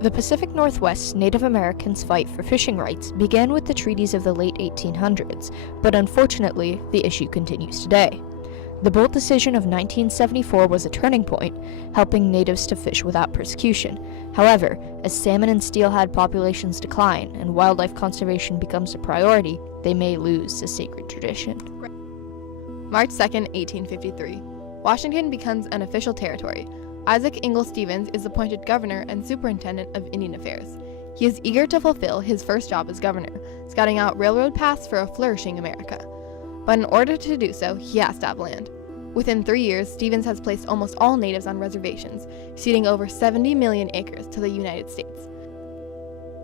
The Pacific Northwest's Native Americans' fight for fishing rights began with the treaties of the late 1800s, but unfortunately, the issue continues today. The Bolt Decision of 1974 was a turning point, helping natives to fish without persecution. However, as salmon and steelhead populations decline and wildlife conservation becomes a priority, they may lose the sacred tradition. March 2, 1853. Washington becomes an official territory. Isaac Ingalls Stevens is appointed governor and superintendent of Indian Affairs. He is eager to fulfill his first job as governor, scouting out railroad paths for a flourishing America. But in order to do so, he has to have land. Within 3 years, Stevens has placed almost all natives on reservations, ceding over 70 million acres to the United States.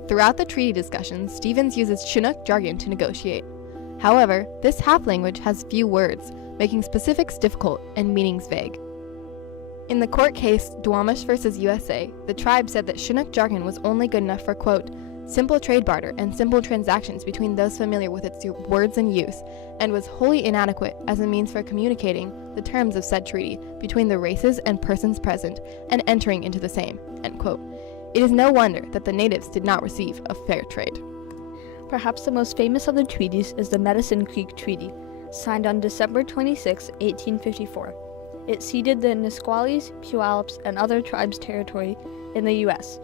Throughout the treaty discussions, Stevens uses Chinook jargon to negotiate. However, this half language has few words, making specifics difficult and meanings vague. In the court case Duwamish v. USA, the tribe said that Chinook jargon was only good enough for, quote, simple trade barter and simple transactions between those familiar with its words and use, and was wholly inadequate as a means for communicating the terms of said treaty between the races and persons present and entering into the same, end quote. It is no wonder that the natives did not receive a fair trade. Perhaps the most famous of the treaties is the Medicine Creek Treaty, signed on December 26, 1854. It ceded the Nisquallies, Puyallups, and other tribes' territory in the U.S.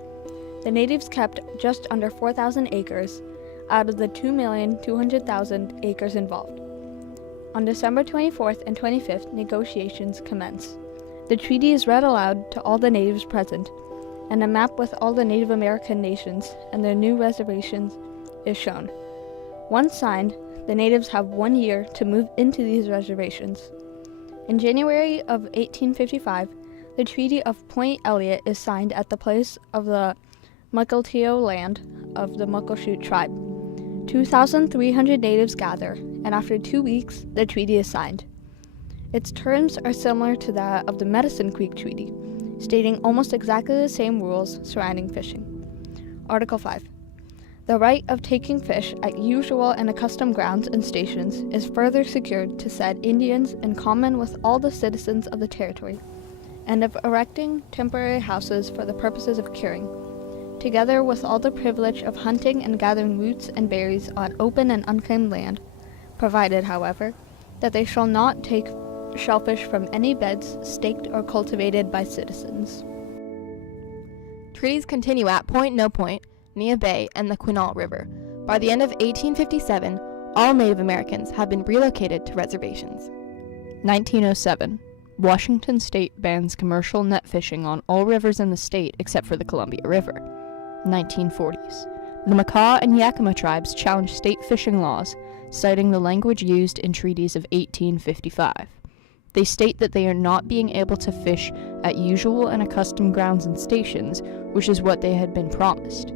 The natives kept just under 4,000 acres out of the 2,200,000 acres involved. On December 24th and 25th, negotiations commence. The treaty is read aloud to all the natives present, and a map with all the Native American nations and their new reservations is shown. Once signed, the natives have 1 year to move into these reservations. In January of 1855, the Treaty of Point Elliott is signed at the place of the Mukilteo land of the Muckleshoot tribe. 2,300 natives gather, and after 2 weeks, the treaty is signed. Its terms are similar to that of the Medicine Creek Treaty, stating almost exactly the same rules surrounding fishing. Article 5. The right of taking fish at usual and accustomed grounds and stations is further secured to said Indians in common with all the citizens of the territory, and of erecting temporary houses for the purposes of curing, together with all the privilege of hunting and gathering roots and berries on open and unclaimed land, provided, however, that they shall not take shellfish from any beds staked or cultivated by citizens. Treaties continue at Point No Point, Nia Bay, and the Quinault River. By the end of 1857, all Native Americans have been relocated to reservations. 1907. Washington State bans commercial net fishing on all rivers in the state except for the Columbia River. 1940s. The Makah and Yakima tribes challenge state fishing laws, citing the language used in treaties of 1855. They state that they are not being able to fish at usual and accustomed grounds and stations, which is what they had been promised.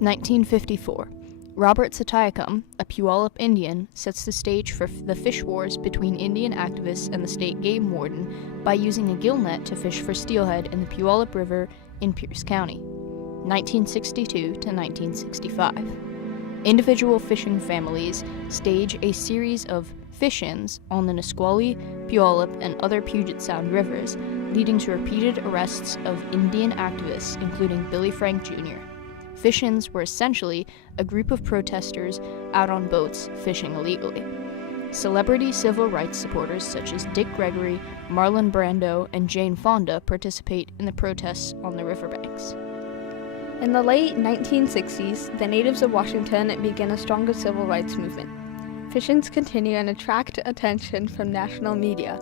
1954. Robert Satayacum, a Puyallup Indian, sets the stage for the fish wars between Indian activists and the state game warden by using a gill net to fish for steelhead in the Puyallup River in Pierce County. 1962 to 1965. Individual fishing families stage a series of fish-ins on the Nisqually, Puyallup, and other Puget Sound rivers, leading to repeated arrests of Indian activists, including Billy Frank Jr. Fish-ins were essentially a group of protesters out on boats fishing illegally. Celebrity civil rights supporters such as Dick Gregory, Marlon Brando, and Jane Fonda participate in the protests on the riverbanks. In the late 1960s, the natives of Washington began a stronger civil rights movement. Fish-ins continue and attract attention from national media.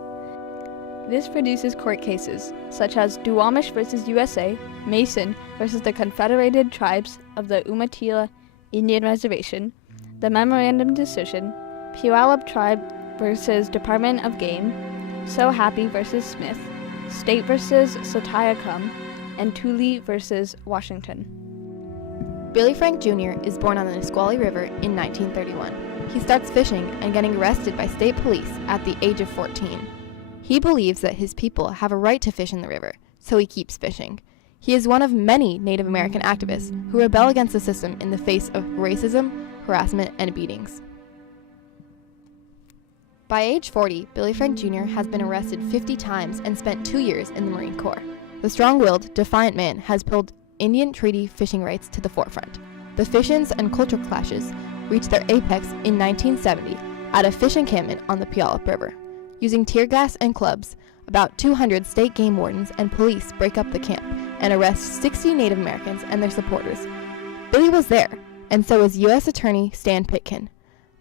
This produces court cases, such as Duwamish v. USA, Mason v. the Confederated Tribes of the Umatilla Indian Reservation, the Memorandum Decision, Puyallup Tribe v. Department of Game, So Happy v. Smith, State v. Satayacum, and Tooley v. Washington. Billy Frank Jr. is born on the Nisqually River in 1931. He starts fishing and getting arrested by state police at the age of 14. He believes that his people have a right to fish in the river, so he keeps fishing. He is one of many Native American activists who rebel against the system in the face of racism, harassment, and beatings. By age 40, Billy Frank Jr. has been arrested 50 times and spent 2 years in the Marine Corps. The strong-willed, defiant man has pulled Indian treaty fishing rights to the forefront. The fissions and culture clashes reached their apex in 1970 at a fish encampment on the Puyallup River. Using tear gas and clubs, about 200 state game wardens and police break up the camp and arrest 60 Native Americans and their supporters. Billy was there, and so was U.S. Attorney Stan Pitkin.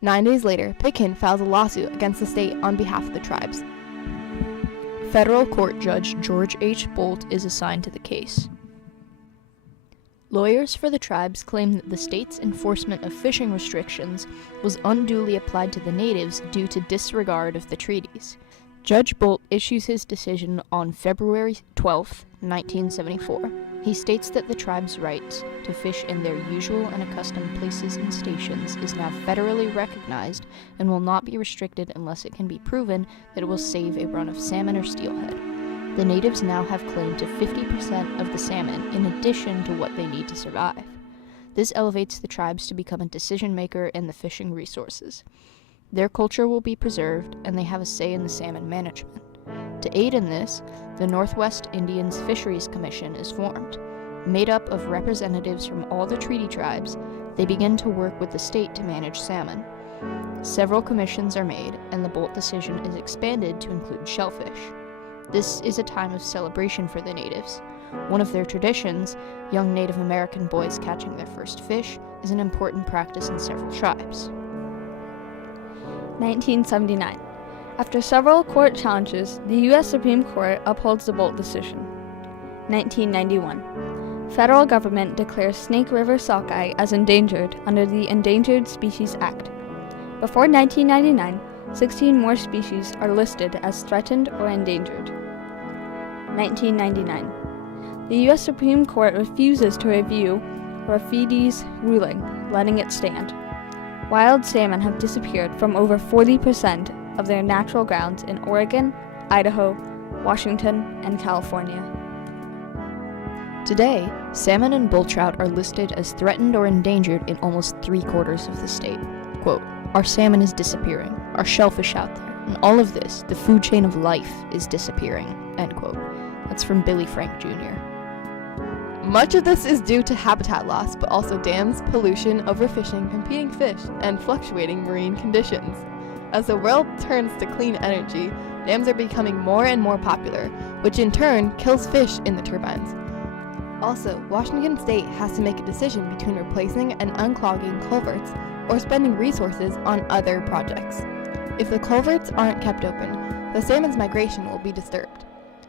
9 days later, Pitkin files a lawsuit against the state on behalf of the tribes. Federal Court Judge George H. Bolt is assigned to the case. Lawyers for the tribes claim that the state's enforcement of fishing restrictions was unduly applied to the natives due to disregard of the treaties. Judge Bolt issues his decision on February 12, 1974. He states that the tribe's right to fish in their usual and accustomed places and stations is now federally recognized and will not be restricted unless it can be proven that it will save a run of salmon or steelhead. The natives now have claim to 50% of the salmon in addition to what they need to survive. This elevates the tribes to become a decision maker in the fishing resources. Their culture will be preserved, and they have a say in the salmon management. To aid in this, the Northwest Indians Fisheries Commission is formed. Made up of representatives from all the treaty tribes, they begin to work with the state to manage salmon. Several commissions are made, and the Bolt decision is expanded to include shellfish. This is a time of celebration for the natives. One of their traditions, young Native American boys catching their first fish, is an important practice in several tribes. 1979. After several court challenges, the U.S. Supreme Court upholds the Bolt decision. 1991. Federal government declares Snake River sockeye as endangered under the Endangered Species Act. Before 1999, 16 more species are listed as threatened or endangered. 1999. The U.S. Supreme Court refuses to review Rafidi's ruling, letting it stand. Wild salmon have disappeared from over 40% of their natural grounds in Oregon, Idaho, Washington, and California. Today, salmon and bull trout are listed as threatened or endangered in almost 3/4 of the state. Quote, "Our salmon is disappearing, our shellfish out there, and all of this, the food chain of life, is disappearing." End quote. That's from Billy Frank Jr. Much of this is due to habitat loss, but also dams, pollution, overfishing, competing fish, and fluctuating marine conditions. As the world turns to clean energy, dams are becoming more and more popular, which in turn kills fish in the turbines. Also, Washington State has to make a decision between replacing and unclogging culverts or spending resources on other projects. If the culverts aren't kept open, the salmon's migration will be disturbed.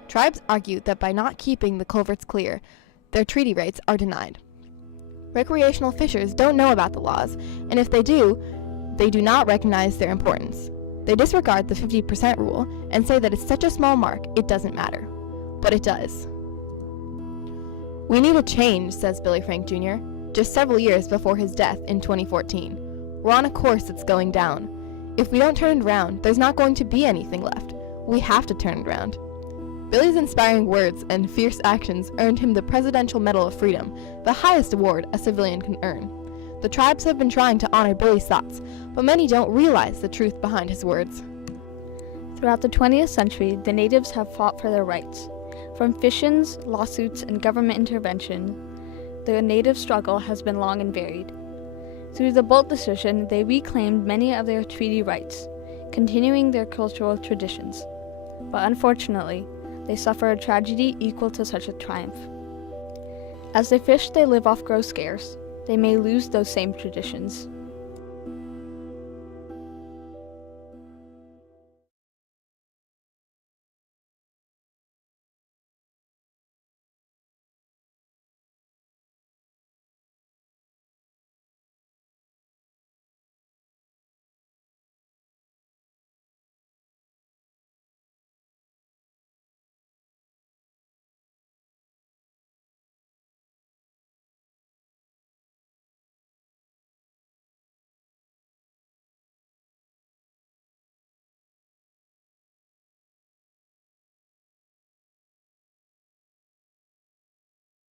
Tribes argue that by not keeping the culverts clear, their treaty rights are denied. Recreational fishers don't know about the laws, and if they do not recognize their importance. They disregard the 50% rule and say that it's such a small mark, it doesn't matter. But it does. "We need a change," says Billy Frank Jr., just several years before his death in 2014. "We're on a course that's going down. If we don't turn it around, there's not going to be anything left. We have to turn it around." Billy's inspiring words and fierce actions earned him the Presidential Medal of Freedom, the highest award a civilian can earn. The tribes have been trying to honor Billy's thoughts, but many don't realize the truth behind his words. Throughout the 20th century, the natives have fought for their rights. From fissions, lawsuits, and government intervention, the native struggle has been long and varied. Through the Bolt decision, they reclaimed many of their treaty rights, continuing their cultural traditions. But unfortunately, they suffer a tragedy equal to such a triumph. As the fish they live off grow scarce, they may lose those same traditions.